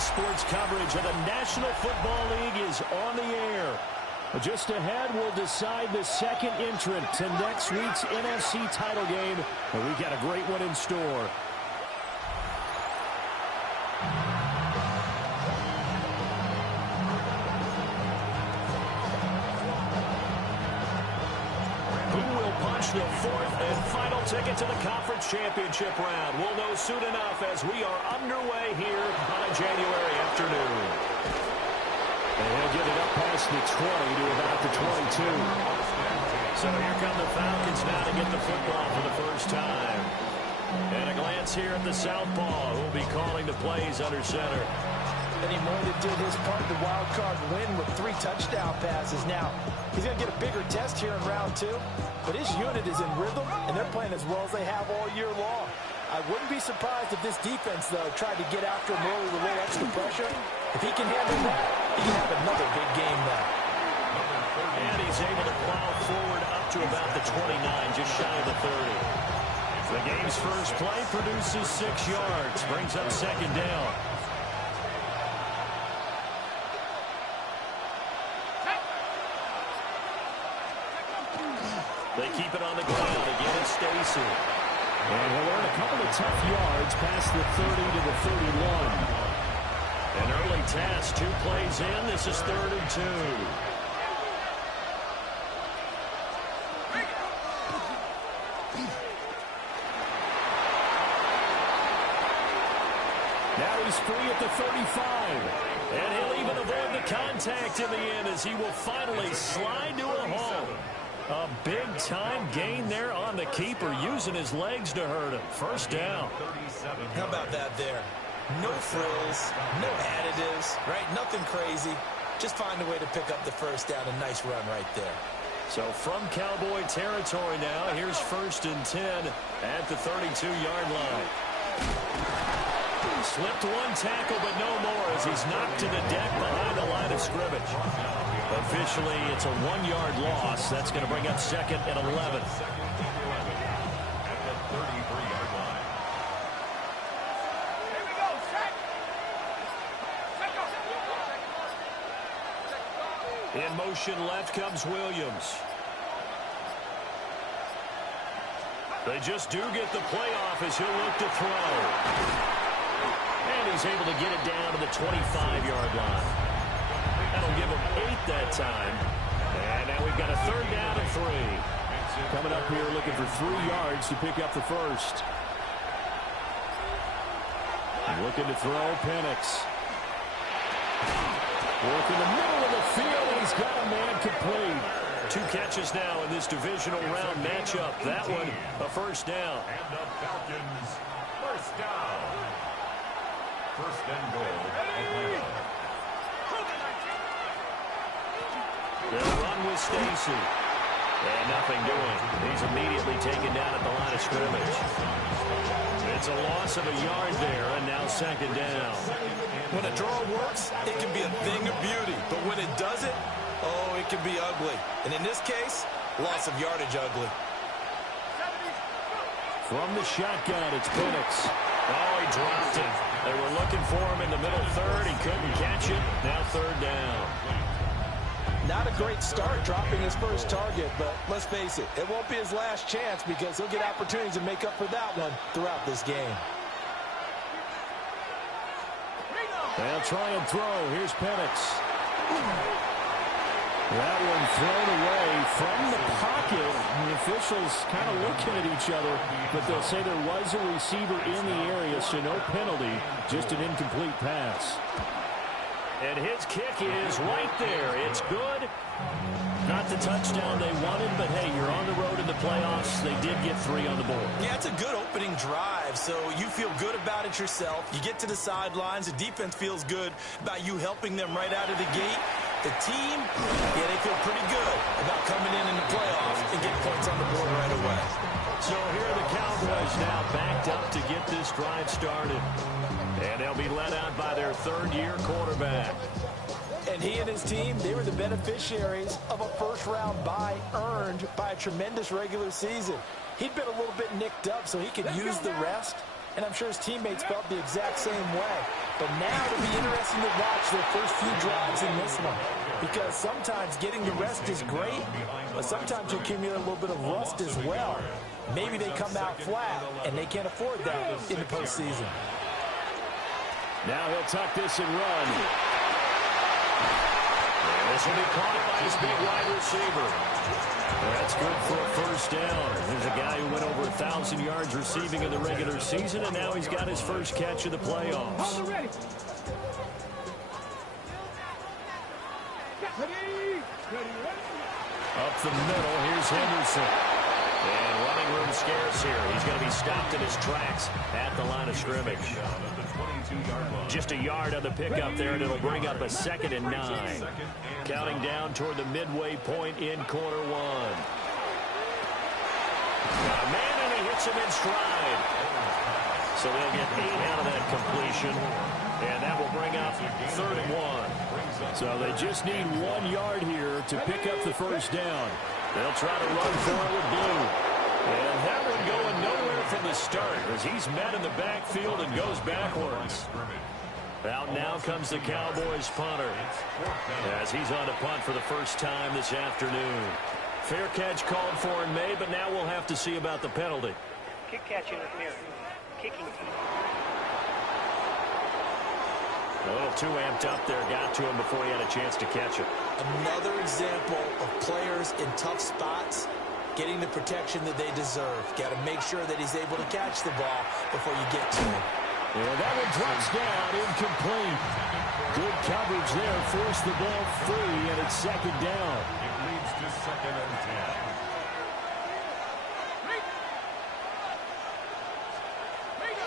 Sports coverage of the National Football League is on the air. Just ahead, we'll decide the second entrant to next week's NFC title game. And we've got a great one in store. The fourth and final ticket to the conference championship round. We'll know soon enough as we are underway here on a January afternoon. And he'll get it up past the 20 to about the 22. So here come the Falcons now to get the football for the first time. And a glance here at the southpaw, who will be calling the plays under center. Eddie Moore that did his part, the wild card win with 3 touchdown passes. Now, he's going to get a bigger test here in round 2, but his unit is in rhythm, and they're playing as well as they have all year long. I wouldn't be surprised if this defense, though, tried to get after him early with a little extra pressure. If he can handle that, he can have another big game now. And he's able to plow forward up to about the 29, just shy of the 30. The game's first play produces 6 yards, brings up second down. They keep it on the ground. Again, it's Stacy. And he'll earn a couple of tough yards past the 30 to the 31. An early task, 2 plays in. This is 3rd and 2. Now he's free at the 35. And he'll even avoid the contact in the end as he will finally slide to a home. A big-time gain there on the keeper, using his legs to hurt him. First down. How about that there? No frills, no additives, right? Nothing crazy. Just find a way to pick up the first down. A nice run right there. So from Cowboy territory now, here's 1st and 10 at the 32-yard line. Slipped 1 tackle, but no more as he's knocked to the deck behind the line of scrimmage. Officially, it's a 1-yard loss. That's going to bring up 2nd and 11. In motion left comes Williams. They just do get the playoff as he'll look to throw. And he's able to get it down to the 25-yard line. That'll give him 8 that time. And now we've got a 3rd down and 3. Coming up here looking for 3 yards to pick up the first. Looking to throw, Penix. Working the middle of the field, and he's got a man complete. 2 catches now in this divisional round matchup. That one, a first down. And the Falcons, first down. 1st and goal. They'll run with Stacy. And nothing doing. He's immediately taken down at the line of scrimmage. It's a loss of a yard there, and now 2nd down. When a draw works, it can be a thing of beauty. But when it doesn't, oh, it can be ugly. And in this case, loss of yardage ugly. From the shotgun, it's Penix. Oh, he dropped it. They were looking for him in the middle third. He couldn't catch it. Now third down. Not a great start dropping his first target, but let's face it, it won't be his last chance because he'll get opportunities to make up for that one throughout this game. They'll try and throw. Here's Penix. That one thrown away from the pocket. The officials kind of looking at each other, but they'll say there was a receiver in the area, so no penalty, just an incomplete pass. And his kick is right there. It's good. Not the touchdown they wanted, but hey, you're on the road in the playoffs. They did get 3 on the board. Yeah, it's a good opening drive, so you feel good about it yourself. You get to the sidelines. The defense feels good about you helping them right out of the gate. The team, yeah, they feel pretty good about coming in the playoffs and getting points on the board right away. So here are the Cowboys now backed up to get this drive started. And they'll be led out by their third-year quarterback. And he and his team, they were the beneficiaries of a first-round bye earned by a tremendous regular season. He'd been a little bit nicked up, so he could use the rest. And I'm sure his teammates felt the exact same way. But now it'll be interesting to watch their first few drives in this one. Because sometimes getting the rest is great, but sometimes you accumulate a little bit of rust as well. Maybe they come out flat, and they can't afford that in the postseason. Now he'll tuck this and run. And this will be caught by his big wide receiver. That's good for a first down. There's a guy who went over 1,000 yards receiving in the regular season, and now he's got his first catch of the playoffs. Up the middle, here's Henderson. And running room scarce here. He's going to be stopped in his tracks at the line of scrimmage. Just a yard on the pickup there, and it'll bring up a 2nd and 9. Counting down toward the midway point in quarter one. Got a man, and he hits him in stride. So they'll get 8 out of that completion, and that will bring up 3rd and 1. So they just need 1 yard here to pick up the first down. They'll try to run forward blue. And that one going nowhere from the start as he's met in the backfield and goes backwards. Out now comes the Cowboys punter as he's on to punt for the first time this afternoon. Fair catch called for and made, but now we'll have to see about the penalty. Kick catch interference. Kicking team. A little too amped up there. Got to him before he had a chance to catch it. Another example of players in tough spots getting the protection that they deserve. Got to make sure that he's able to catch the ball before you get to him. And that one drops down, incomplete. Good coverage there, forced the ball free, and it's 2nd down. It leads to 2nd and 10.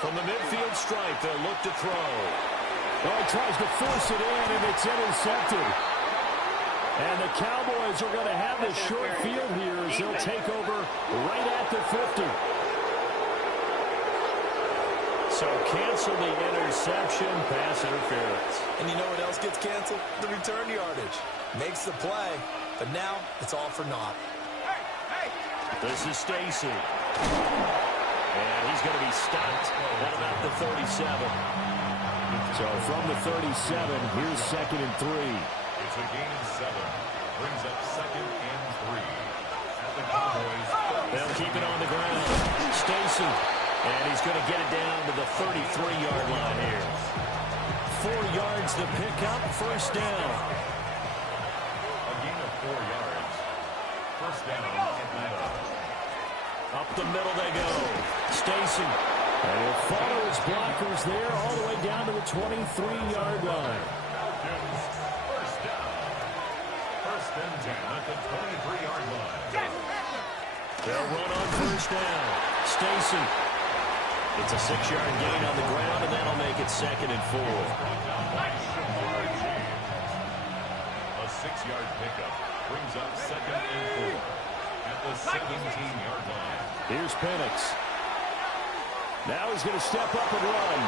From the midfield stripe, they'll look to throw. Oh, he tries to force it in, and it's intercepted. And the Cowboys are going to have this short field here as they'll take over right at the 50. So cancel the interception, pass interference. And you know what else gets canceled? The return yardage. Makes the play, but now it's all for naught. This is Stacy. And he's going to be stopped at about the 37. So from the 37, here's 2nd and 3. It's a gain of 7. Brings up 2nd and 3. At the Cowboys. They'll keep it on the ground. Stacy. And he's going to get it down to the 33-yard line here. 4 yards to pick up, first down. A gain of 4 yards. First down, Atlanta. Up the middle they go. Stacy. And he'll follow his blockers there all the way down to the 23-yard line. First down. First and 10 at the 23-yard line. They'll run on first down. Stacy. It's a 6-yard gain on the ground, and that'll make it 2nd and 4. A 6-yard pickup brings up 2nd and 4 at the 17-yard line. Here's Penix. Now he's going to step up and run.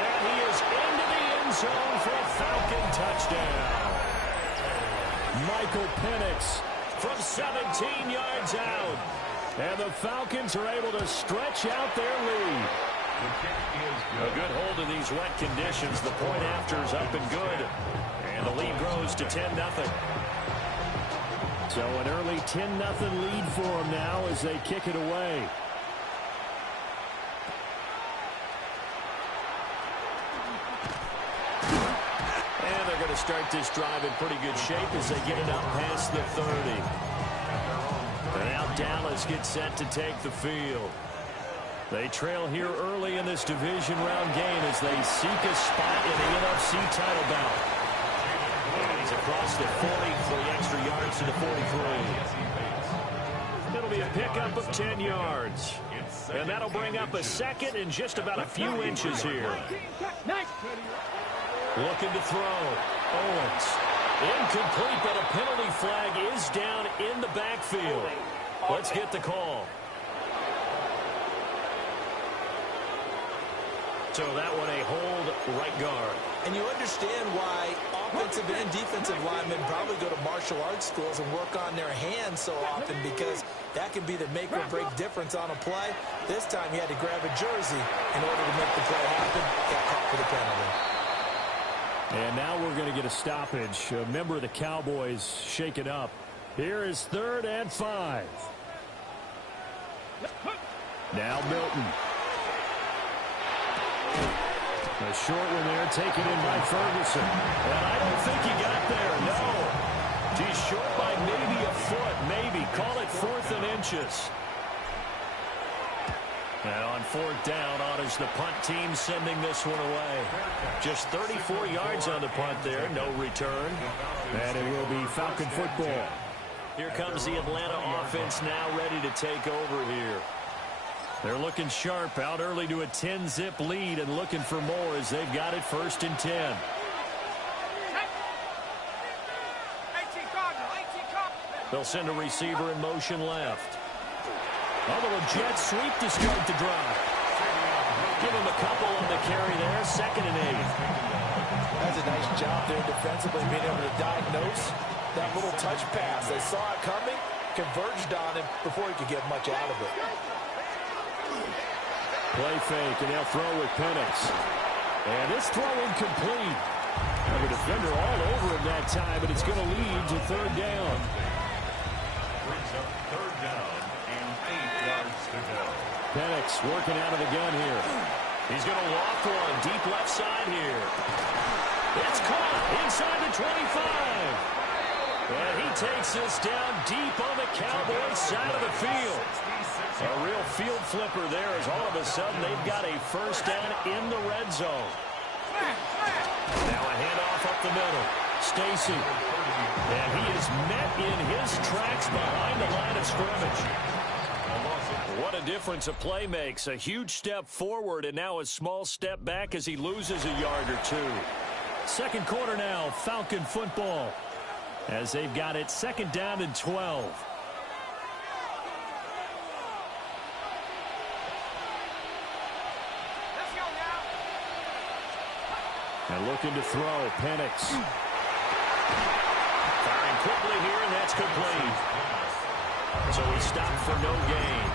And he is into the end zone for a Falcon touchdown. Michael Penix from 17 yards out. And the Falcons are able to stretch out their lead. A good hold of these wet conditions. The point after's up and good. And the lead grows to 10-0. So an early 10-0 lead for them now as they kick it away. And they're going to start this drive in pretty good shape as they get it up past the 30. And now Dallas gets set to take the field. They trail here early in this division round game as they seek a spot in the NFC title bout. And he's across the 40 for the extra yards to the 43. It'll be a pickup of 10 yards. And that'll bring up a second in just about a few inches here. Looking to throw. Owens. Incomplete, but a penalty flag is down in the backfield. Let's get the call. So that one a hold right guard. And you understand why offensive and defensive linemen probably go to martial arts schools and work on their hands so often, because that can be the make or break difference on a play. This time he had to grab a jersey in order to make the play happen. Got caught for the penalty. And now we're going to get a stoppage. A member of the Cowboys shaken up. Here is 3rd and 5. Now Milton. A short one there, taken in by Ferguson. And I don't think he got there, no. He's short by maybe a foot, maybe. Call it 4th and inches. And on 4th down, on is the punt team sending this one away. Just 34 yards on the punt there, no return. And it will be Falcon football. Here comes the Atlanta offense now ready to take over here. They're looking sharp, out early to a 10-zip lead and looking for more as they've got it 1st and 10. They'll send a receiver in motion left. A little jet sweep to start the drive. Give him a couple on the carry there, 2nd and 8. That's a nice job there defensively, being able to diagnose that little touch pass. They saw it coming, converged on him before he could get much out of it. Play fake, and they'll throw with Penix. And this throw incomplete. A defender all over him that time, but it's going to lead to 3rd down. Brings up 3rd down and 8 yards to go. Penix working out of the gun here. He's going to loft one deep left side here. It's caught inside the 25. And he takes this down deep on the Cowboys side of the field. A real field flipper there as all of a sudden they've got a 1st down in the red zone. Now a handoff up the middle. Stacy. And he is met in his tracks behind the line of scrimmage. What a difference a play makes. A huge step forward and now a small step back as he loses a yard or two. 2nd quarter now, Falcon football. As they've got it 2nd down and 12. And looking to throw, Penix. Firing quickly here, and that's complete. So he stopped for no gain.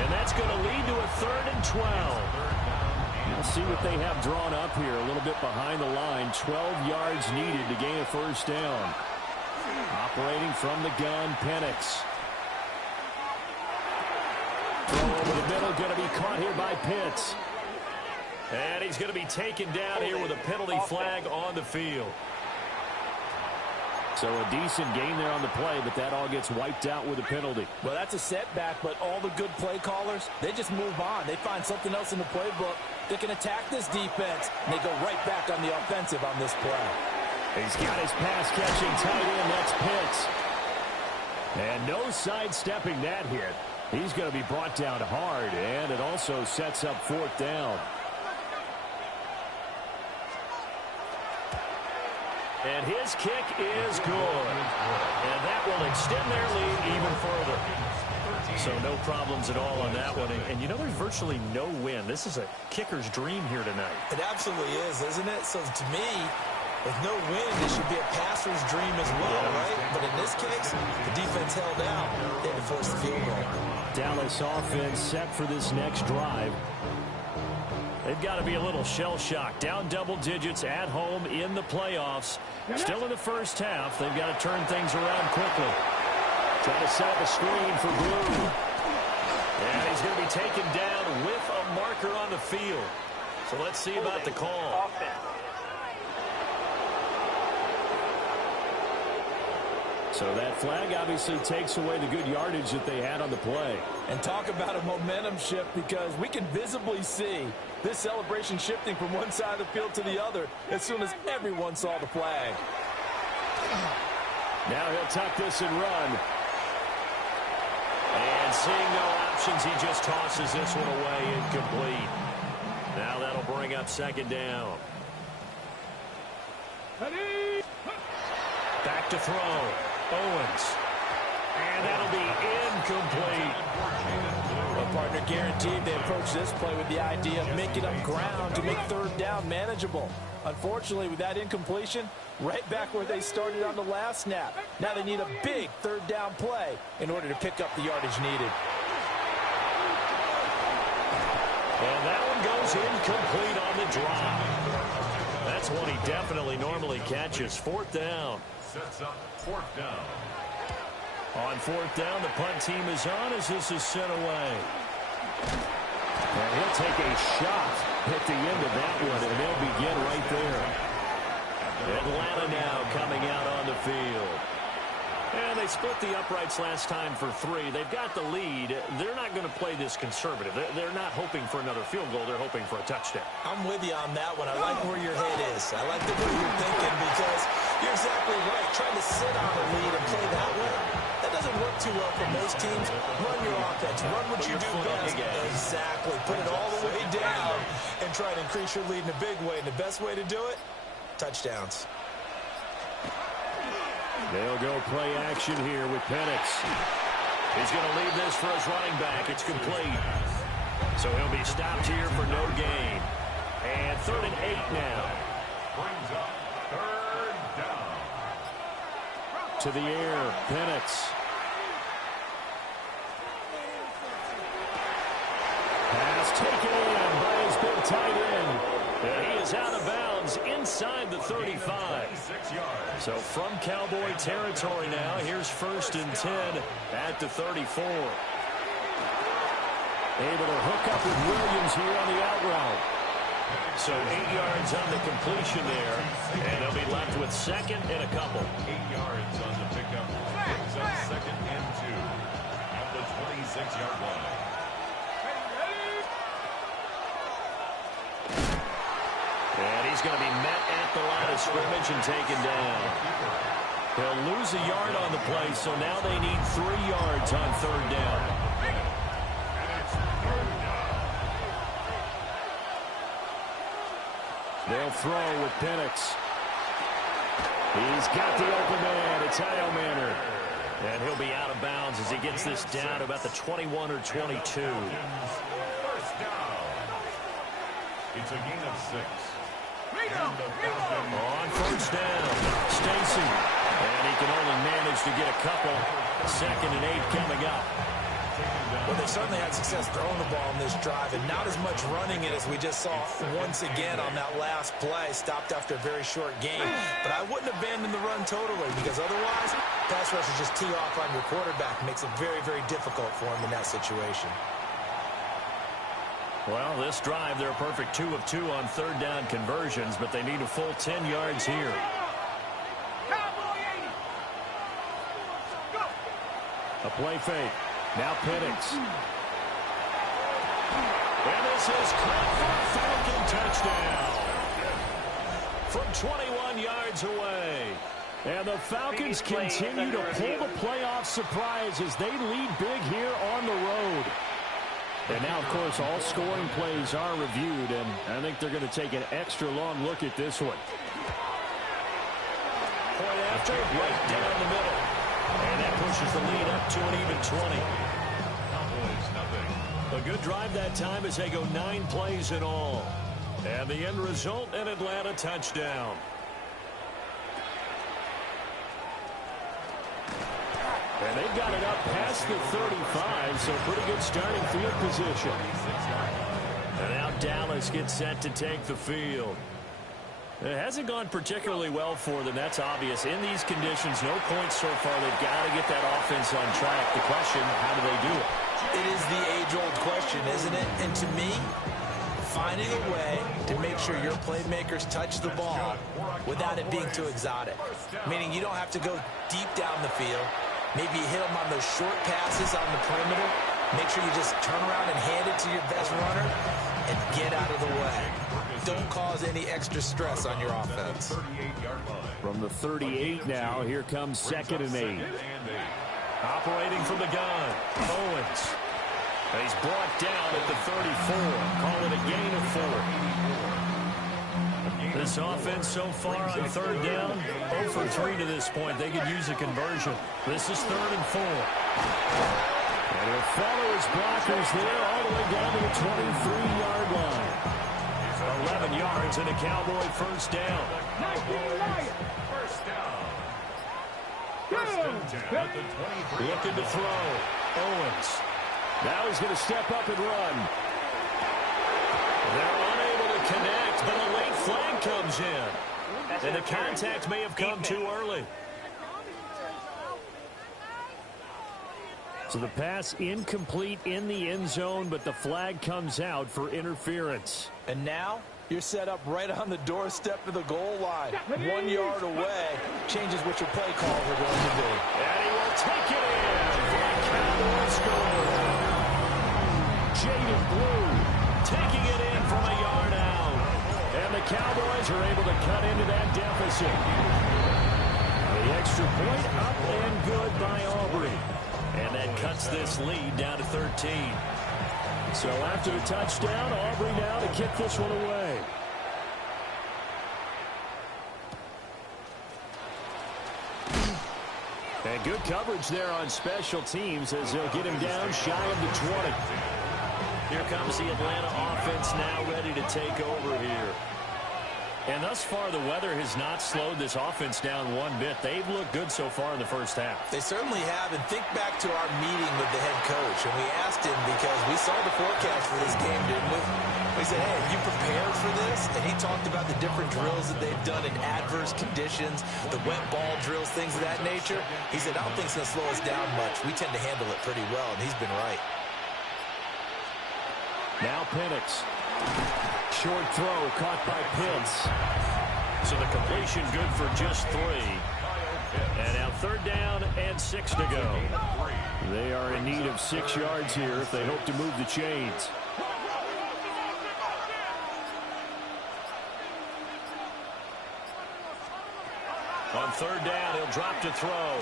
And that's going to lead to a 3rd and 12. We'll see what they have drawn up here. A little bit behind the line. 12 yards needed to gain a 1st down. Operating from the gun, Penix. Throw over the middle, going to be caught here by Pitts. And he's going to be taken down here with a penalty flag on the field. So a decent gain there on the play, but that all gets wiped out with a penalty. Well, that's a setback, but all the good play callers, they just move on. They find something else in the playbook. They can attack this defense, and they go right back on the offensive on this play. He's got his pass-catching tight end. That's Pitts. And no sidestepping that hit. He's going to be brought down hard, and it also sets up 4th down. And his kick is good. And that will extend their lead even further. So no problems at all on that one. And you know, there's virtually no win. This is a kicker's dream here tonight. It absolutely is, isn't it? So to me, With no win, it should be a passer's dream as well, right? But in this case, the defense held out. They had to force the field goal. Dallas offense set for this next drive. They've got to be a little shell-shocked. Down double digits at home in the playoffs. Still in the first half. They've got to turn things around quickly. Trying to set up a screen for Blue. And he's going to be taken down with a marker on the field. So let's see about the call. So that flag obviously takes away the good yardage that they had on the play. And talk about a momentum shift, because we can visibly see this celebration shifting from one side of the field to the other as soon as everyone saw the flag. Now he'll tuck this and run. And seeing no options, he just tosses this one away, incomplete. Now that'll bring up second down. Back to throw. Owens. And that'll be incomplete. Well, partner, guaranteed they approach this play with the idea of making up ground to make third down manageable. Unfortunately, with that incompletion, right back where they started on the last snap. Now they need a big third down play in order to pick up the yardage needed. And that one goes incomplete on the drop. That's one he definitely normally catches. Fourth down. Sets up fourth down. On fourth down, the punt team is on as this is sent away. And he'll take a shot at the end of that one, and they'll begin right there. Atlanta now coming out on the field. And they split the uprights last time for 3. They've got the lead. They're not going to play this conservative. They're not hoping for another field goal. They're hoping for a touchdown. I'm with you on that one. I like where your head is. I like the way you're thinking, because you're exactly right. Trying to sit on a lead and play that way, that doesn't work too well for most teams. Run your offense. Run what you do best. Exactly. Put it all the way down and try to increase your lead in a big way. And the best way to do it, touchdowns. They'll go play action here with Penix. He's going to leave this for his running back. It's complete. So he'll be stopped here for no gain. And 3rd and 8 now. Brings up third down. To the air, Penix. Pass taken in by his big tight end. And he is out of bounds inside the 35. 26 yards. So from Cowboy territory now, here's 1st and 10 at the 34. Able to hook up with Williams here on the out route. So 8 yards on the completion there, and they'll be left with 2nd and a couple. 8 yards on the pickup. Brings up 2nd and 2 at the 26-yard line. And he's going to be met at the line of scrimmage and taken down. He'll lose a yard on the play, so now they need 3 yards on 3rd down. They'll throw with Penix. He's got the open man. It's Io Manor. And he'll be out of bounds as he gets this down to about the 21 or 22. First down. It's a gain of 6. On 1st down, Stacy. And he can only manage to get a couple. 2nd and 8 coming up. Well, they certainly had success throwing the ball in this drive, and not as much running it as we just saw once again on that last play. Stopped after a very short game. But I wouldn't abandon the run totally, because otherwise, pass rushers just tee off on your quarterback. Makes it very, very difficult for him in that situation. Well, this drive, they're a perfect 2 of 2 on 3rd down conversions, but they need a full 10 yards here. A play fake. Now Penix. And this is caught for a Falcon touchdown from 21 yards away. And the Falcons continue to pull the playoff surprise as they lead big here on the road. And now, of course, all scoring plays are reviewed, and I think they're going to take an extra long look at this one. Point after, right down the middle. And that pushes the lead up to an even 20. A good drive that time as they go 9 plays in all. And the end result, an Atlanta touchdown. And they've got it up past the 35, so pretty good starting field position. And now Dallas gets set to take the field. It hasn't gone particularly well for them, that's obvious. In these conditions, no points so far. They've got to get that offense on track. The question, how do they do it? It is the age-old question, isn't it? And to me, finding a way to make sure your playmakers touch the ball without it being too exotic. Meaning you don't have to go deep down the field. Maybe you hit them on those short passes on the perimeter. Make sure you just turn around and hand it to your best runner and get out of the way. Don't cause any extra stress on your offense. From the 38 now, here comes 2nd and 8. Operating from the gun, Owens. He's brought down at the 34. Call it a gain of 4. This offense so far on 3rd down, 0 for 3 to this point. They could use a conversion. This is 3rd and 4. And he'll follow his blockers there all the way down to the 23-yard line. 11 yards and a Cowboy first down. Looking to throw. Owens. Now he's going to step up and run. They're unable to connect, but a late flag comes in. And the contact may have come too early. So the pass incomplete in the end zone, but the flag comes out for interference. And now you're set up right on the doorstep of the goal line. 1 yard away changes what your play calls are going to be. And he will take it in for a Cowboy score. Jaded Blue Taking it in from a yard out. And the Cowboys are able to cut into that deficit. The extra point up and good by Aubrey. And that cuts this lead down to 13. So after the touchdown, Aubrey now to kick this one away. And good coverage there on special teams as they'll get him down shy of the 20. Here comes the Atlanta offense now ready to take over here. And thus far, the weather has not slowed this offense down one bit. They've looked good so far in the first half. They certainly have. And think back to our meeting with the head coach. And we asked him because we saw the forecast for this game, didn't we? We said, hey, are you prepared for this? And he talked about the different drills that they've done in adverse conditions, the wet ball drills, things of that nature. He said, I don't think it's going to slow us down much. We tend to handle it pretty well, and he's been right. Now Penix. Short throw caught by Pitts. So the completion good for just 3. And now 3rd down and 6 to go. They are in need of 6 yards here if they hope to move the chains. On 3rd down, he'll drop to throw.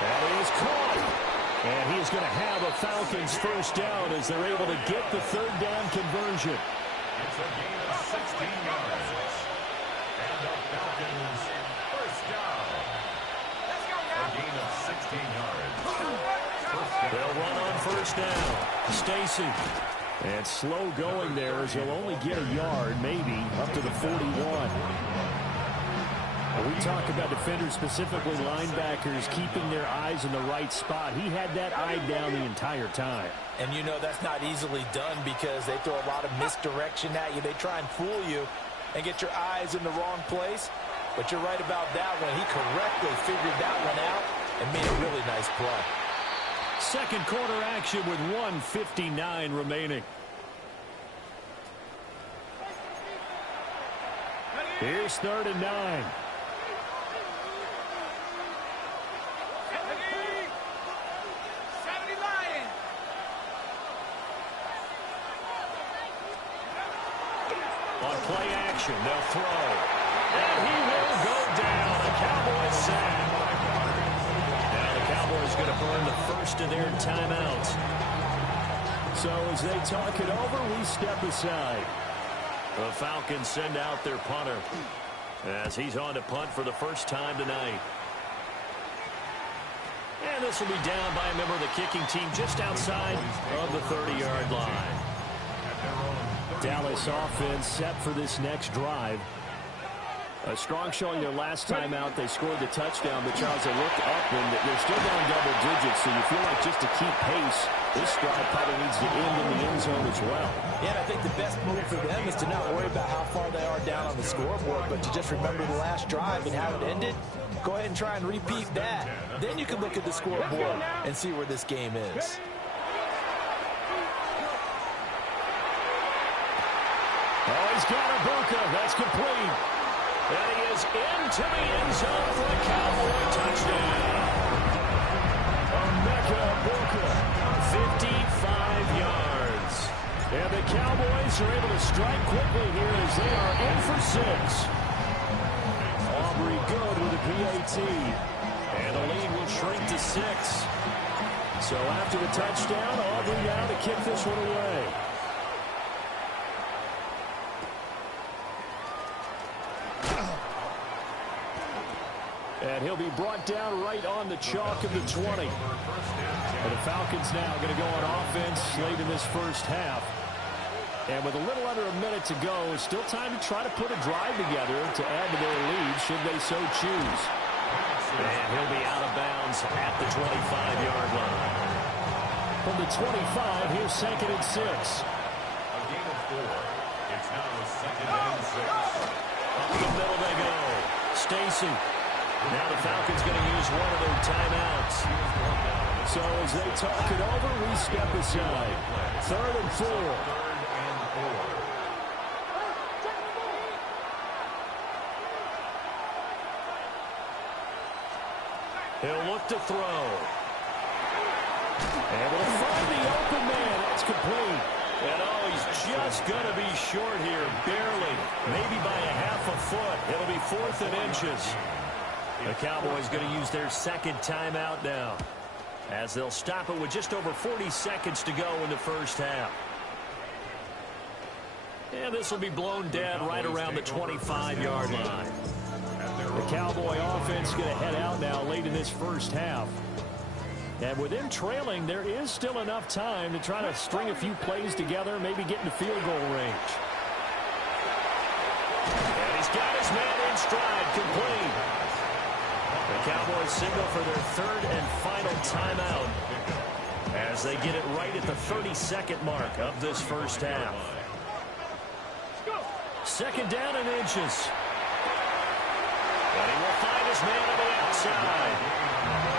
That is caught. And he is going to have a Falcons first down as they're able to get the 3rd down conversion. It's a gain of 16 yards. And the Falcons first down. A gain of 16 yards. First down. They'll run on first down. Stacy. And slow going there as he'll only get a yard, maybe, up to the 41. We talk about defenders, specifically linebackers, keeping their eyes in the right spot. He had that eye down the entire time. And you know that's not easily done because they throw a lot of misdirection at you. They try and fool you and get your eyes in the wrong place. But you're right about that one. He correctly figured that one out and made a really nice play. Second quarter action with 1:59 remaining. Here's 3rd and 9. On play action, they'll throw. And he will go down. A Cowboys sack. Now the Cowboys going to burn the first of their timeouts. So as they talk it over, we step aside. The Falcons send out their punter as he's on to punt for the first time tonight. And this will be down by a member of the kicking team just outside of the 30-yard line. Dallas offense set for this next drive. A strong showing their last time out. They scored the touchdown, but Charles, they looked up and they're still down double digits, so you feel like just to keep pace, this drive probably needs to end in the end zone as well. Yeah, and I think the best move for them is to not worry about how far they are down on the scoreboard, but to just remember the last drive and how it ended. Go ahead and try and repeat that. Then you can look at the scoreboard and see where this game is. Oh, he's got Ibuka. That's complete. And he is into the end zone for a Cowboy touchdown. Emeka Ibuka, 55 yards. and the Cowboys are able to strike quickly here as they are in for 6. Aubrey good with a PAT. And the lead will shrink to 6. So after the touchdown, Aubrey now to kick this one away. And he'll be brought down right on the chalk of the 20. And the Falcons now going to go on offense late in this first half. And with a little under a minute to go, it's still time to try to put a drive together to add to their lead should they so choose. And he'll be out of bounds at the 25-yard line. From the 25, here's 2nd and 6. A gain of 4. It's now 2nd and 6. Up the middle they go. Stacy. Now the Falcons going to use one of their timeouts. So as they talk it over, we step aside. 3rd and 4. 3rd and 4. He'll look to throw. Able to find the open man. That's complete. And oh, he's just going to be short here, barely. Maybe by a half a foot. It'll be 4th and inches. The Cowboys going to use their 2nd timeout now, as they'll stop it with just over 40 seconds to go in the first half. And this will be blown dead right around the 25-yard line. The Cowboy offense going to head out now late in this first half. And with them trailing, there is still enough time to try to string a few plays together, maybe get into field goal range. And he's got his man in stride, complete. The Cowboys signal for their 3rd and final timeout as they get it right at the 32nd mark of this first half. 2nd down and inches. And he will find his man on the outside.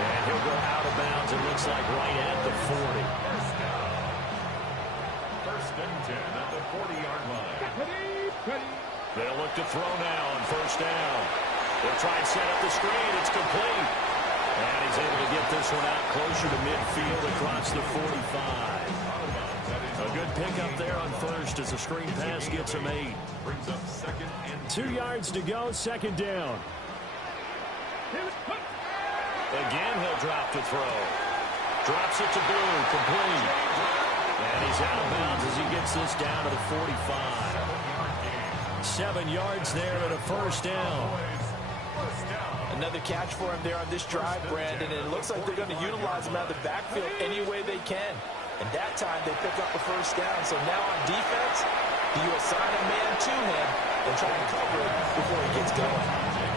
And he'll go out of bounds, it looks like, right at the 40. 1st and 10 at the 40-yard line. They'll look to throw now on 1st down. They'll try and set up the screen. It's complete. And he's able to get this one out closer to midfield across the 45. A good pickup there on 1st as the screen pass gets him 8. Brings up 2nd and 2 yards to go, 2nd down. Again, he'll drop to throw. Drops it to Blue, complete. And he's out of bounds as he gets this down to the 45. 7 yards there and a 1st down. Another catch for him there on this drive, Brandon, and it looks like they're going to utilize him out of the backfield any way they can. And that time they pick up the 1st down. So now on defense, do you assign a man to him and try to cover it before he gets going?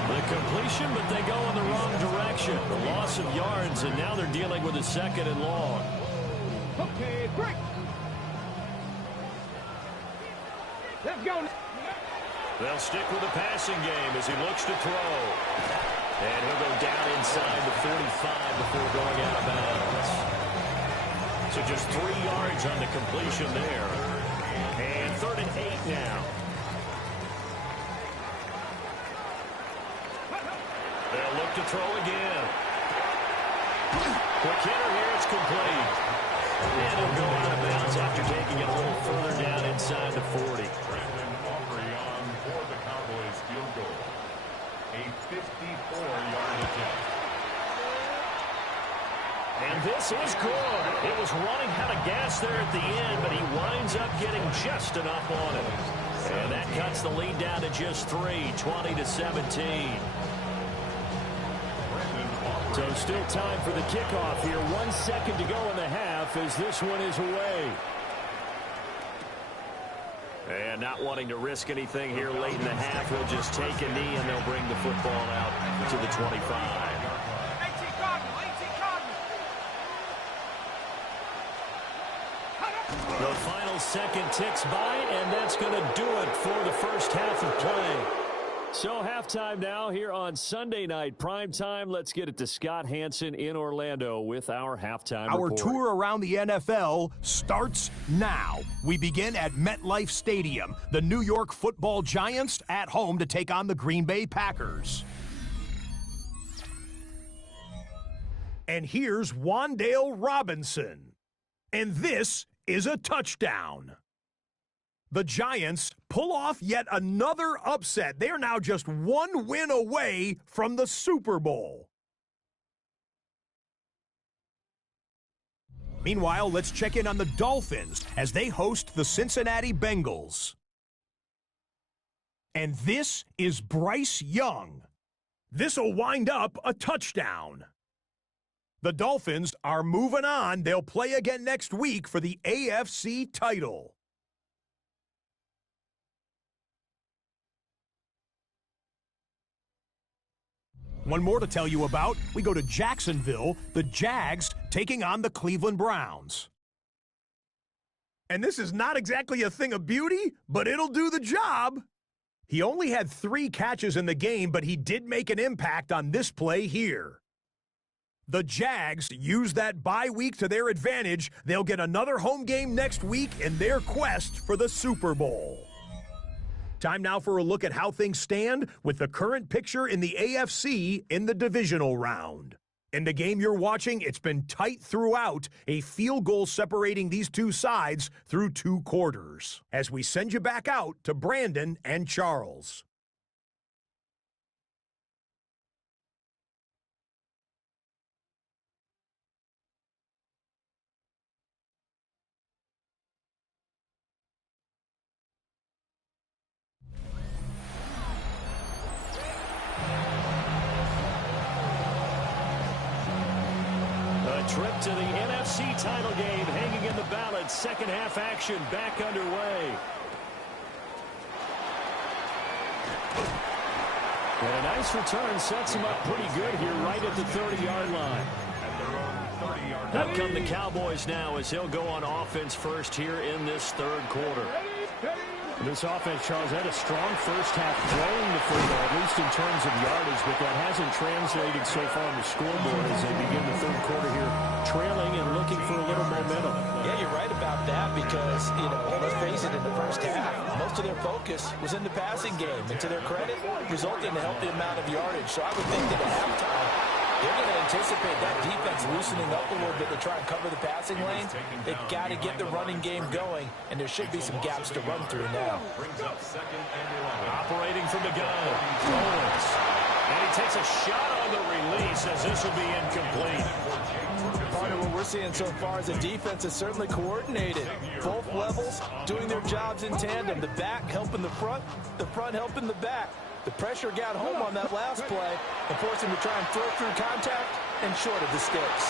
The completion, but they go in the wrong direction. The loss of yards, and now they're dealing with a 2nd and long. Okay, break. Let's go. They'll stick with the passing game as he looks to throw. And he'll go down inside the 45 before going out of bounds. So just 3 yards on the completion there. And 3rd and 8 now. They'll look to throw again. Quick hitter here, it's complete. And he'll go out of bounds after taking it a little further down inside the 40. Brandon Aubrey on for the Cowboys field goal. A 54-yard attempt. And this is good. It was running out of gas there at the end, but he winds up getting just enough on it. And that cuts the lead down to just 3, 20-17. So still time for the kickoff here. 1 second to go in the half as this one is away. And not wanting to risk anything here late in the half, he'll just take a knee, and they'll bring the football out to the 25. The final second ticks by, and that's going to do it for the first half of play. So halftime now here on Sunday night prime time. Let's get it to Scott Hansen in Orlando with our halftime Our report. tour around the NFL starts now. We begin at MetLife Stadium. The New York Football Giants at home to take on the Green Bay Packers. And here's Wan'Dale Robinson. And this is a touchdown. The Giants pull off yet another upset. They are now just one win away from the Super Bowl. Meanwhile, let's check in on the Dolphins as they host the Cincinnati Bengals. And this is Bryce Young. This'll wind up a touchdown. The Dolphins are moving on. They'll play again next week for the AFC title. One more to tell you about. We go to Jacksonville, the Jags taking on the Cleveland Browns. And this is not exactly a thing of beauty, but it'll do the job. He only had 3 catches in the game, but he did make an impact on this play here. The Jags use that bye week to their advantage. They'll get another home game next week in their quest for the Super Bowl. Time now for a look at how things stand with the current picture in the AFC in the divisional round. In the game you're watching, it's been tight throughout, a field goal separating these two sides through 2 quarters. As we send you back out to Brandon and Charles. Trip to the NFC title game hanging in the balance. Second half action back underway. And a nice return sets him up pretty good here right at the 30-yard line. Up come the Cowboys now as he'll go on offense first here in this third quarter. This offense, Charles, had a strong first half throwing the football, at least in terms of yardage, but that hasn't translated so far on the scoreboard as they begin the third quarter here, trailing and looking for a little momentum. Yeah, you're right about that because, let's face it, in the first half, most of their focus was in the passing game. And to their credit, resulted in a healthy amount of yardage. So I would think that at halftime, they're going to anticipate that defense loosening up a little bit to try and cover the passing lanes. They've got to get the running game going, and there should be some gaps to run through now. Operating from the gun, Owens. And he takes a shot on the release as this will be incomplete. Part of what we're seeing so far is the defense is certainly coordinated. Both levels doing their jobs in tandem. The back helping the front helping the back. The pressure got home on that last play and forced him to try and throw through contact and short of the sticks.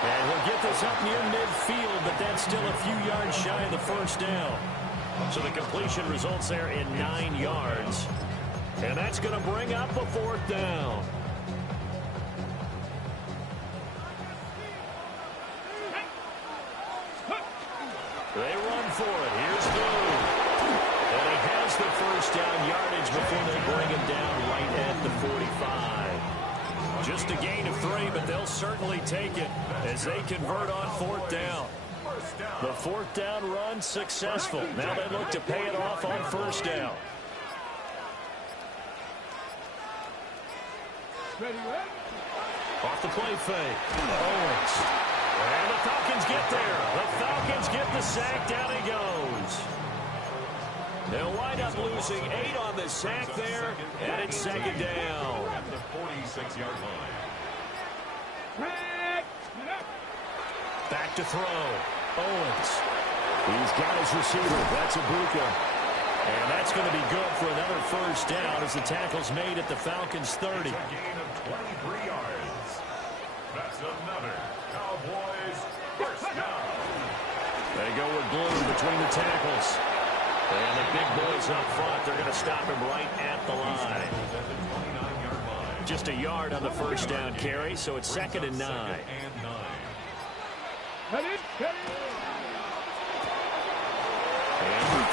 And he'll get this up near midfield, but that's still a few yards shy of the first down. So the completion results there in 9 yards. And that's going to bring up a 4th down. They run for it. Here's Lil. And he has the first down yardage before they bring him down right at the 45. Just a gain of 3, but they'll certainly take it as they convert on 4th down. The 4th down run successful. Now they look to pay it off on 1st down. Off the play fake. Owens. And the Falcons get there. The Falcons get the sack. Down he goes. They'll wind up losing 8 on the sack there, and it's 2nd down. At the 46-yard line. Back to throw. Owens. He's got his receiver. That's Ibuka. And that's going to be good for another 1st down as the tackle's made at the Falcons' 30. A gain of 23 yards. That's another Cowboys 1st down. They go with Blue between the tackles. And the big boys up front, they're going to stop him right at the line. Just a yard on the first down carry, so it's 2nd and 9. And the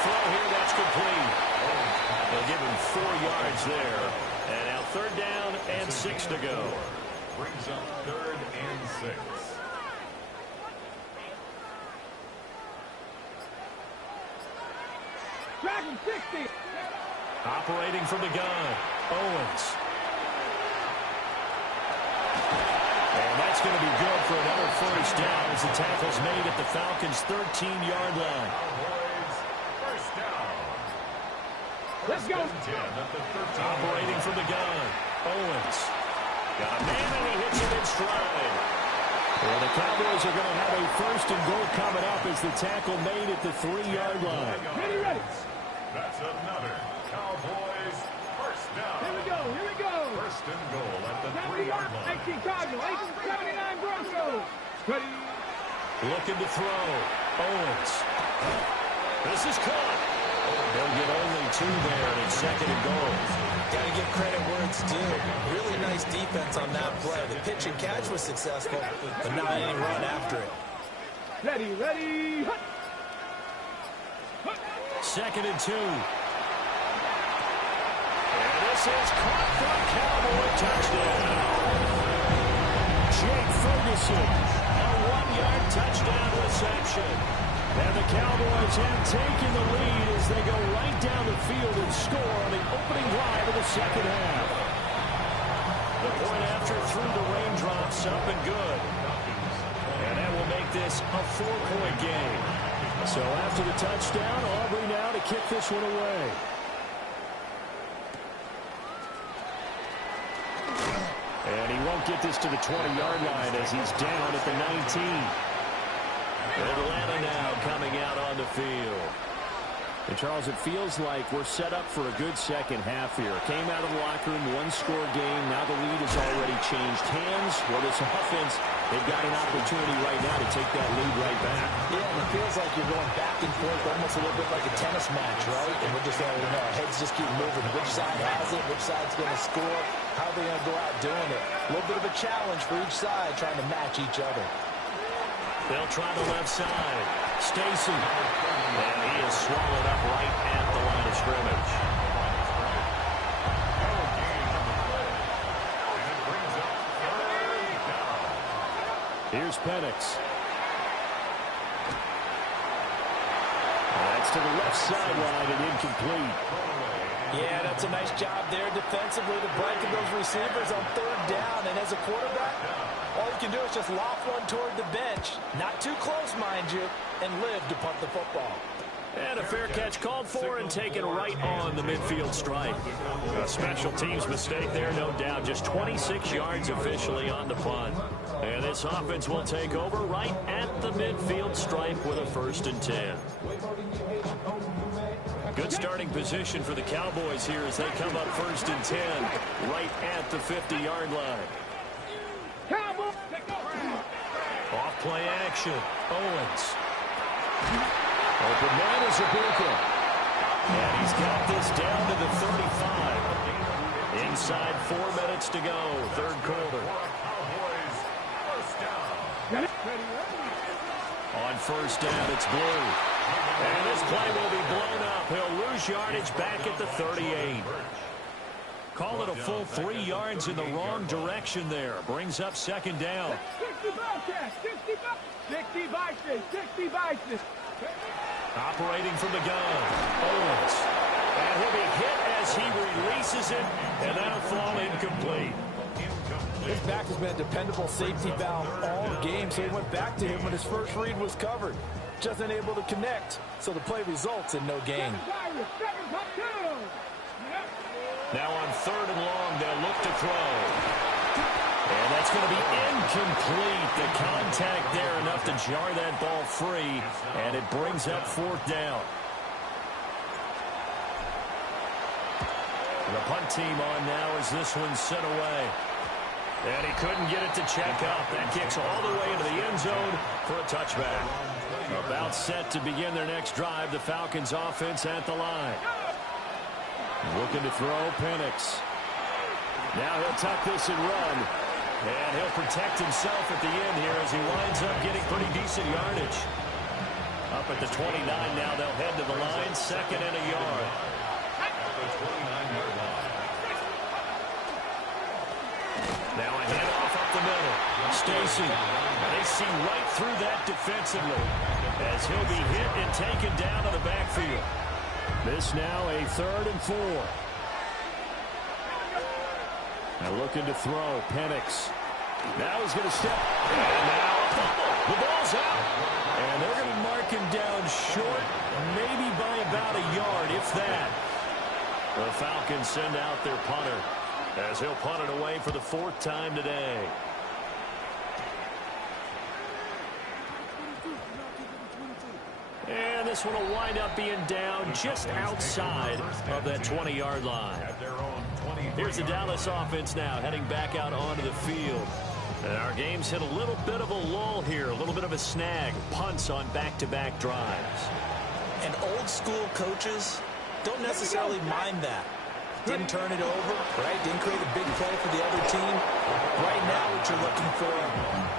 throw here, that's complete. They'll give him 4 yards there. And now 3rd down and 6 to go. Brings up 3rd and 6. Dragon 60. Operating from the gun, Owens. And that's going to be good for another first down as the tackle's made at the Falcons' 13-yard line. First down. Let's go. Operating from the gun, Owens. Got a man and he hits him in stride. Well, the Cowboys are going to have a 1st and goal coming up as the tackle made at the 3-yard line. Ready, ready. That's another Cowboys first down. Here we go, here we go. 1st and goal at the 70 3-yard yards, line. 18 Cardinal, 79 Broncos. Ready. Looking to throw, Owens. This is caught. They'll get only 2 there, and it's 2nd and goal. Got to give credit where it's due. Really nice defense on that play. The pitch and catch was successful, but not any run after it. Ready, ready. Hut. 2nd and 2. And this is caught for a Cowboy touchdown. Jake Ferguson, a 1-yard touchdown reception. And the Cowboys have taken the lead as they go right down the field and score on the opening drive of the 2nd half. The point after through the raindrops, up and good. And that will make this a 4-point game. So after the touchdown, Aubrey now to kick this one away. And he won't get this to the 20-yard line as he's down at the 19. Atlanta now coming out on the field. And Charles, it feels like we're set up for a good second half here. Came out of the locker room, 1-score game. Now the lead has already changed hands. Well, this offense, they've got an opportunity right now to take that lead right back. Yeah, and it feels like you're going back and forth almost a little bit like a tennis match, right? And we're just letting you know, our heads just keep moving. Which side has it? Which side's going to score? How are they going to go out doing it? A little bit of a challenge for each side trying to match each other. They'll try the left side. Stacy. And he is swallowed up right at the line of scrimmage. Here's Penix. That's to the left sideline and incomplete. Yeah, that's a nice job there defensively to blanket those receivers on 3rd down. And as a quarterback, all you can do is just loft one toward the bench. Not too close, mind you, and live to punt the football. And a fair catch called for and taken right on the midfield stripe. A special teams mistake there, no doubt. Just 26 yards officially on the punt. And this offense will take over right at the midfield stripe with a 1st and 10. Good starting position for the Cowboys here as they come up 1st and 10 right at the 50-yard line. Off play action. Owens. Open man is Ibuka. And he's got this down to the 35. Inside 4 minutes to go, 3rd quarter. On 1st down, it's Blue. And this play will be blown up. He'll lose yardage back at the 38. Call it a full 3 yards in the wrong direction there. Brings up 2nd down. 60 Bobcats, 60 Bison, 60 Bison. Operating from the gun, Owens. And he'll be hit as he releases it, and that'll fall incomplete. His back has been a dependable safety valve all game, so he went back to him when his first read was covered. Just unable to connect, so the play results in no gain. Now on 3rd and long, they'll look to throw. And that's going to be incomplete. The contact there enough to jar that ball free, and it brings up 4th down. The punt team on now as this one's sent away. And he couldn't get it to check up. That kicks all the way into the end zone for a touchback. About set to begin their next drive. The Falcons offense at the line. Looking to throw, Penix. Now he'll tuck this and run. And he'll protect himself at the end here as he winds up getting pretty decent yardage. Up at the 29 now, they'll head to the line. Second and a yard. Now a handoff up the middle. Stacy. They see right through that defensively as he'll be hit and taken down to the backfield. This now a 3rd and 4. Now looking to throw, Penix. Now he's going to step. And now a fumble. The ball's out. And they're going to mark him down short, maybe by about a yard, if that. The Falcons send out their punter as he'll punt it away for the 4th time today. And this one will wind up being down just outside of that 20-yard line. Here's the Dallas offense now heading back out onto the field. And our game's hit a little bit of a lull here, a little bit of a snag. Punts on back-to-back drives. And old-school coaches don't necessarily mind that. Didn't turn it over, right? Didn't create a big play for the other team. Right now what you're looking for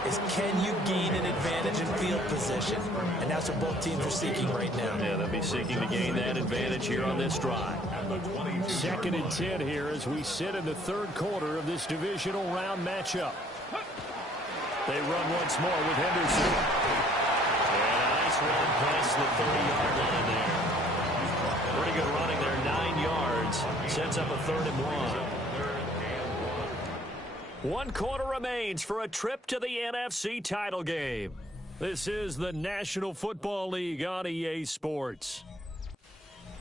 is can you gain an advantage in field position? And that's what both teams are seeking right now. Yeah, they'll be seeking to gain that advantage here on this drive. 2nd and 10 here as we sit in the 3rd quarter of this divisional round matchup. They run once more with Henderson. And a nice run past the 30-yard line there. Pretty good running there, 9 yards. Sets up a 3rd and 1. 1 quarter remains for a trip to the NFC title game. This is the National Football League on EA Sports.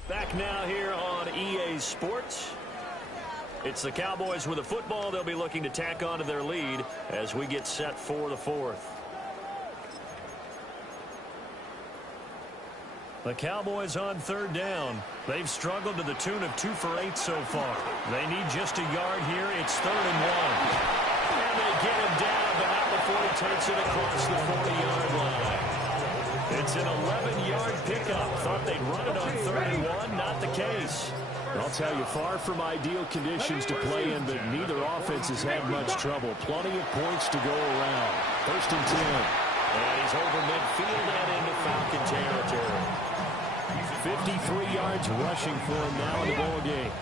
Back now here on EA Sports. It's the Cowboys with the football. They'll be looking to tack onto their lead as we get set for the 4th. The Cowboys on 3rd down. They've struggled to the tune of 2 for 8 so far. They need just a yard here. It's 3rd and 1. And they get him down, but not before he takes it across the 40-yard line. It's an 11-yard pickup. Thought they'd run it on 3rd and 1. Not the case. I'll tell you, far from ideal conditions to play in, but neither offense has had much trouble. Plenty of points to go around. 1st and 10. And he's over midfield and into Falcon territory. 53 yards rushing for him now in the ball game.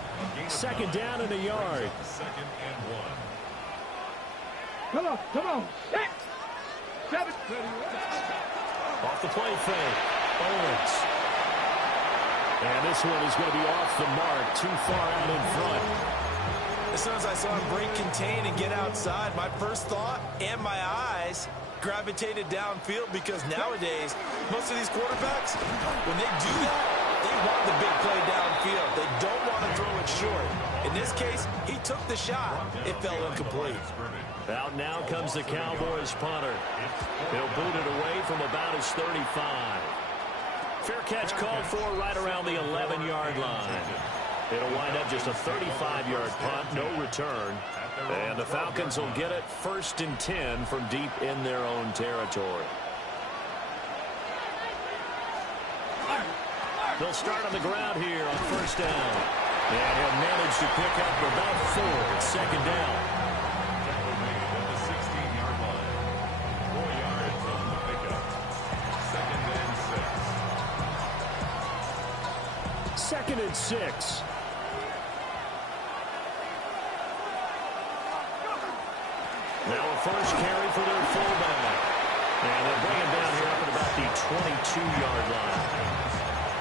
2nd down and a yard. Come on, come on. 6, 7. Off the play fake. Owens. And this one is going to be off the mark, too far out in front. As soon as I saw him break contain and get outside, my first thought and my eyes gravitated downfield, because nowadays, most of these quarterbacks, when they do that, they want the big play downfield. They don't want to throw it short. In this case, he took the shot. It fell incomplete. Out now comes the Cowboys punter. He'll boot it away from about his 35. Fair catch called for right around the 11-yard line. It'll wind up just a 35-yard punt, no return. And the Falcons will get it 1st and 10 from deep in their own territory. They'll start on the ground here on 1st down. And he'll manage to pick up about 4 at 2nd down. At the 16-yard line. 4 yards on the pickup. 2nd and 6. 2nd and 6. Now a first carry for their fullback. And they'll bring him down here up at about the 22-yard line.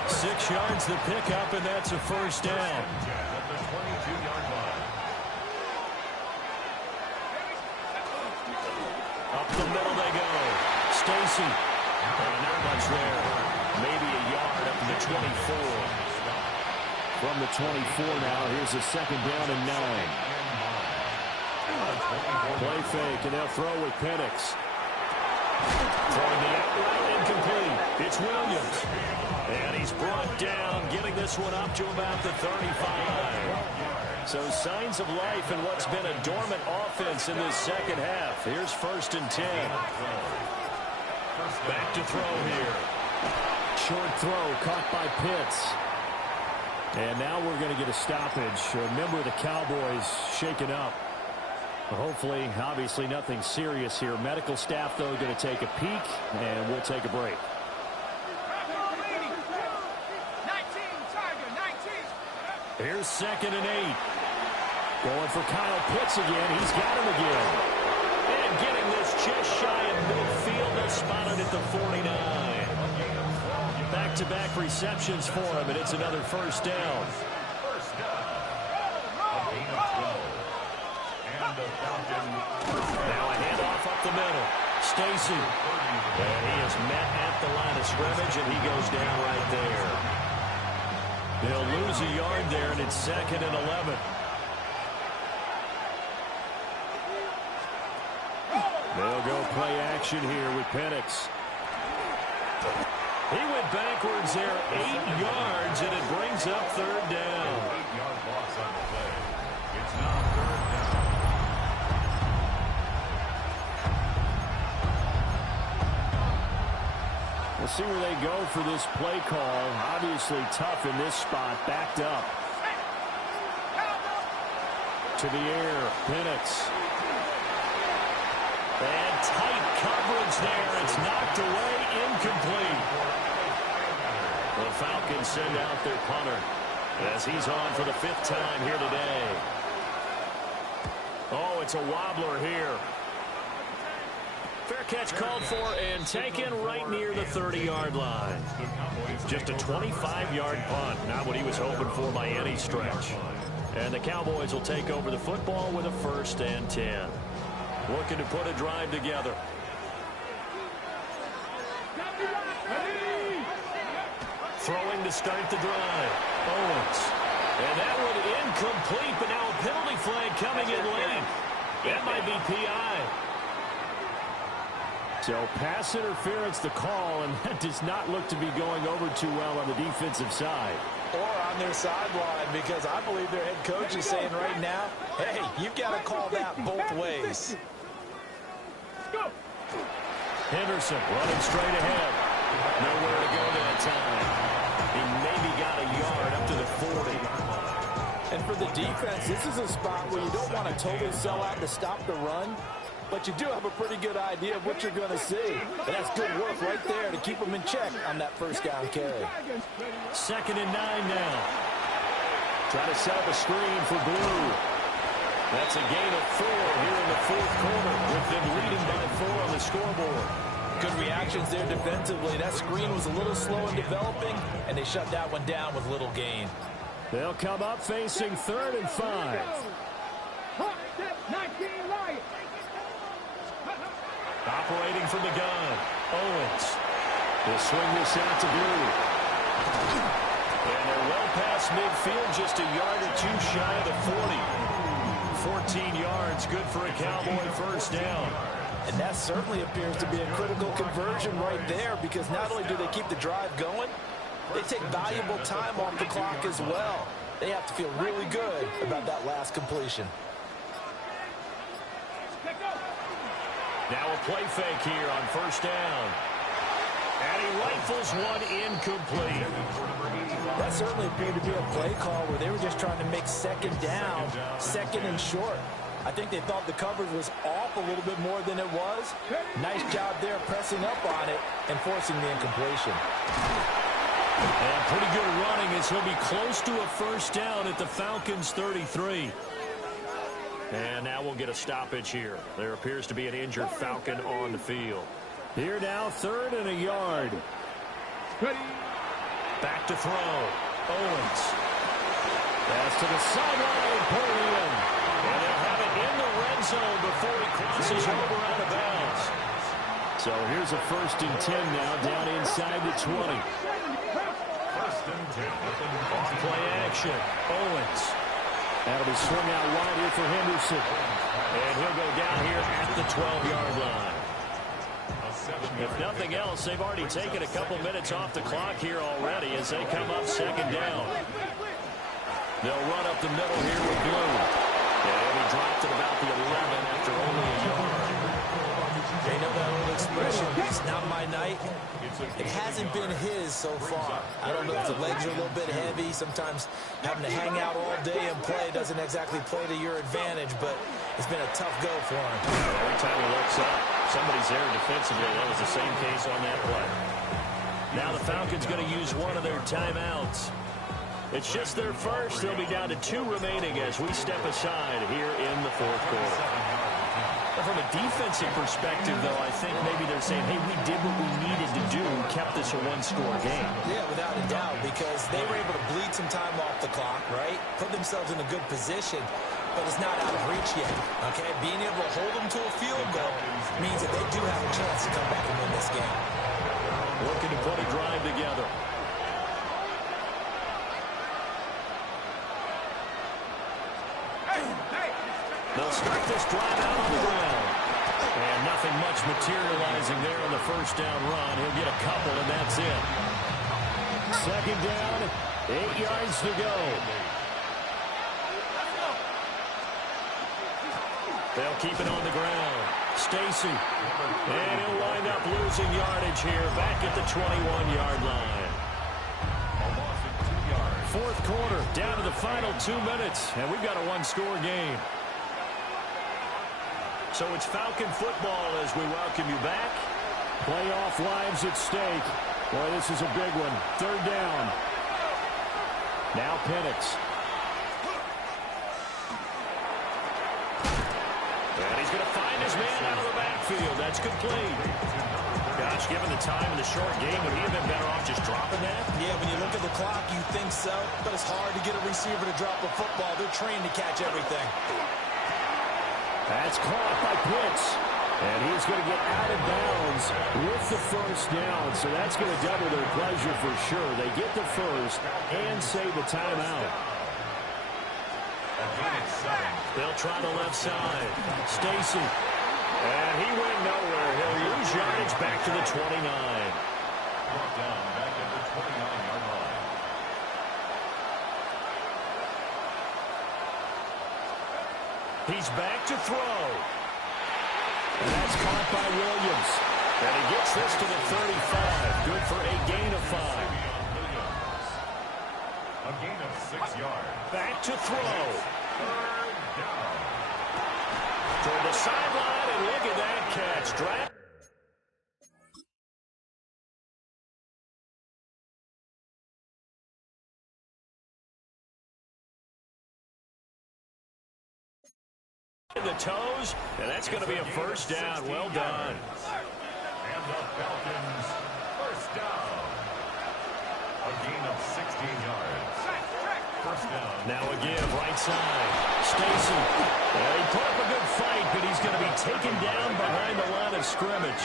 6 yards the pickup, and that's a 1st down. At the 22-yard line. Up the middle they go. Stacy. Not much there. Maybe a yard up to the 24. From the 24 now, here's a 2nd down and 9. Play fake, and they'll throw with Penix. Throwing the outright incomplete. It's Williams. And he's brought down, getting this one up to about the 35. So signs of life in what's been a dormant offense in this second half. Here's 1st and 10. Back to throw here. Short throw caught by Pitts. And now we're going to get a stoppage. A member of the Cowboys shaken up. Hopefully, obviously nothing serious here. Medical staff, though, going to take a peek, and we'll take a break. Here's 2nd and 8. Going for Kyle Pitts again. He's got him again. And getting this just shy of midfield. They'll spot it at the 49. Back-to-back receptions for him, and it's another 1st down. Now a handoff up the middle. Stacy. And he is met at the line of scrimmage, and he goes down right there. They'll lose a yard there, and it's 2nd and 11. They'll go play action here with Penix. He went backwards there 8 yards, and it brings up 3rd down. 8-yard loss on the play. It's now 3rd down. We'll see where they go for this play call. Obviously tough in this spot. Backed up. To the air. Penix. And tight coverage there. It's knocked away. Incomplete. The Falcons send out their punter as he's on for the 5th time here today. Oh, it's a wobbler here. Fair catch called for and taken right near the 30-yard line. Just a 25-yard punt. Not what he was hoping for by any stretch. And the Cowboys will take over the football with a 1st and 10. Looking to put a drive together. Throwing to start the drive. Owens. And that one incomplete, but now a penalty flag coming in late. That might be PI. So pass interference the call, and that does not look to be going over too well on the defensive side. Or on their sideline, because I believe their head coach is saying right now, hey, you've got to call that both ways. Henderson running straight ahead. Nowhere to go that time. He maybe got a yard up to the 40. And for the defense, this is a spot where you don't want to totally sell out to stop the run, but you do have a pretty good idea of what you're going to see. And that's good work right there to keep them in check on that 1st down carry. 2nd and 9 now. Try to set up a screen for Blue. That's a gain of 4 here in the 4th quarter, with them leading by 4 on the scoreboard. Good reactions there defensively. That screen was a little slow in developing, and they shut that one down with little gain. They'll come up facing 3rd and 5. Operating from the gun. Owens. They'll swing this out to Blue. And they're well past midfield, just a yard or 2 shy of the 40. 14 yards, good for a Cowboy 1st down. And that certainly appears to be a critical conversion right there, because not only do they keep the drive going, they take valuable time off the clock as well. They have to feel really good about that last completion. Now a play fake here on 1st down. And he rifles one incomplete. That certainly appeared to be a play call where they were just trying to make 2nd down, 2nd and short. I think they thought the coverage was off a little bit more than it was. Nice job there pressing up on it and forcing the incompletion. And pretty good running as he'll be close to a 1st down at the Falcons' 33. And now we'll get a stoppage here. There appears to be an injured Falcon on the field. Here now, 3rd and a yard. Back to throw. Owens. Pass to the sideline. Pulled in. And they'll have it in the red zone before he crosses over out of bounds. So here's a 1st and 10 now, down inside the 20. 1st and 10. Off play action. Owens. That'll be swung out wide here for Henderson. And he'll go down here at the 12-yard line. If nothing else, they've already taken a couple minutes off the clock here already as they come up 2nd down. They'll run up the middle here with Blue. And he dropped it about the 11 after only a yard. They know that old expression, it's not my night. It hasn't been his so far. I don't know if the legs are a little bit heavy. Sometimes having to hang out all day and play doesn't exactly play to your advantage, but it's been a tough go for him. Every time he looks up, somebody's there defensively. That was the same case on that play. Now the Falcons going to use one of their timeouts. It's just their first. They'll be down to 2 remaining as we step aside here in the fourth quarter. From a defensive perspective, though, I think maybe they're saying, hey, we did what we needed to do and kept this a one-score game. Yeah, without a doubt, because they were able to bleed some time off the clock, right? Put themselves in a good position, but it's not out of reach yet, okay? Being able to hold them to a field goal means that they do have a chance to come back and win this game. Looking to put a drive together. They'll start this drive out on the ground. And nothing much materializing there on the first down run. He'll get a couple, and that's it. Second down, 8 yards to go. They'll keep it on the ground. Stacy. And he'll wind up losing yardage here back at the 21-yard line. Fourth quarter, down to the final 2 minutes, and we've got a one-score game. So it's Falcon football as we welcome you back. Playoff lives at stake. Boy, this is a big one. Third down. Now Penix. And he's going to find his man out of the backfield. That's complete. Gosh, given the time in the short game, would he have been better off just dropping that? Yeah, when you look at the clock, you think so, but it's hard to get a receiver to drop a football. They're trained to catch everything. That's caught by Pitts. And he's going to get out of bounds with the first down. So that's going to double their pleasure for sure. They get the first and save the timeout. They'll try the left side. Stacy. And he went nowhere. He'll lose yardage back to the 29. Brought down back at the 29-yard line. He's back to throw. And that's caught by Williams. And he gets this to the 35. Good for a gain of 5. A gain of 6 yards. Back to throw. Third down. Toward the sideline, and look at that catch. Draft. In the toes, and that's going to be a first down. Well done. And the Falcons, first down. A gain of 16 yards. First down. Now again, right side. Stacy. He put up a good fight, but he's going to be taken down behind the line of scrimmage.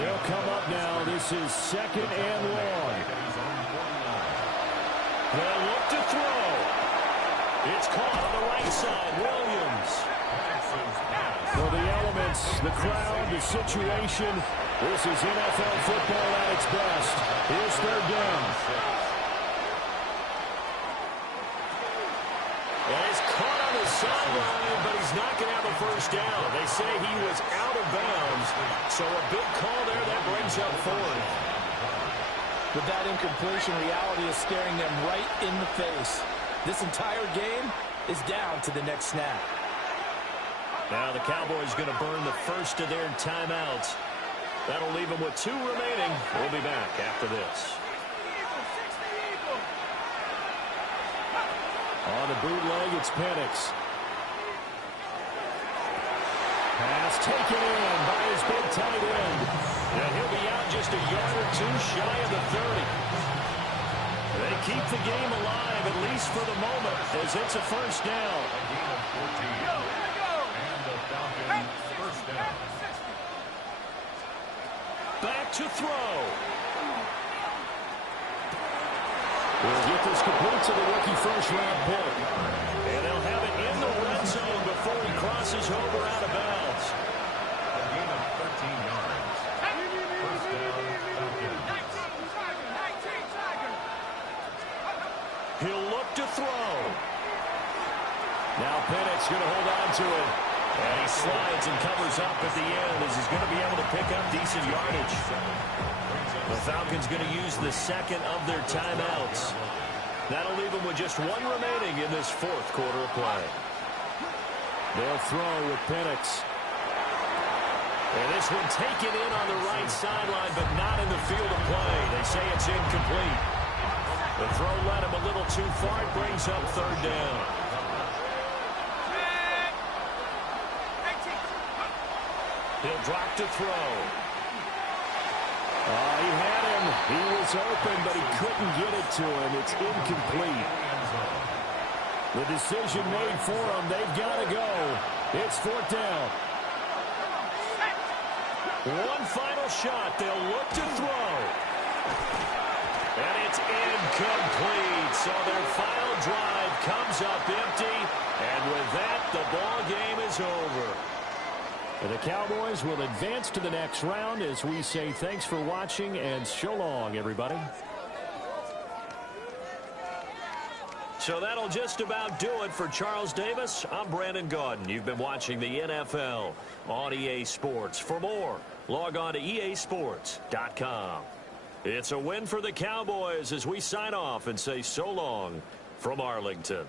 They'll come up now. This is second and long. They'll look to throw. It's caught on the right side. Williams. For the elements, the crowd, the situation, this is NFL football at its best. Here's third down. And he's caught on the sideline, but he's not going to have a first down. They say he was out of bounds, so a big call there that brings up fourth. With that incompletion, reality is staring them right in the face. This entire game is down to the next snap. Now the Cowboys going to burn the first of their timeouts. That'll leave them with 2 remaining. We'll be back after this. On the bootleg, it's Penix. Pass taken in by his big tight end. And he'll be out just a yard or 2 shy of the 30. They keep the game alive, at least for the moment, as it's a first down. A gain of 14. And the Falcons, first down. Back to throw. We'll get this complete to the rookie first-round pick. And they'll have it in the red zone before he crosses over out of bounds. A gain of 13 yards. First down, Falcons. He'll look to throw. Now Penix going to hold on to it. And he slides and covers up at the end as he's going to be able to pick up decent yardage. The Falcons going to use the second of their timeouts. That'll leave them with just one remaining in this fourth quarter of play. They'll throw with Penix. And this one taken in on the right sideline, but not in the field of play. They say it's incomplete. The throw led him a little too far. It brings up third down. He'll drop to throw. He had him. He was open, but he couldn't get it to him. It's incomplete. The decision made for them. They've got to go. It's fourth down. One final shot. They'll look to throw. And it's incomplete. So their final drive comes up empty. And with that, the ball game is over. And the Cowboys will advance to the next round as we say thanks for watching and so long, everybody. So that'll just about do it for Charles Davis. I'm Brandon Gaudin. You've been watching the NFL on EA Sports. For more, log on to easports.com. It's a win for the Cowboys as we sign off and say so long from Arlington.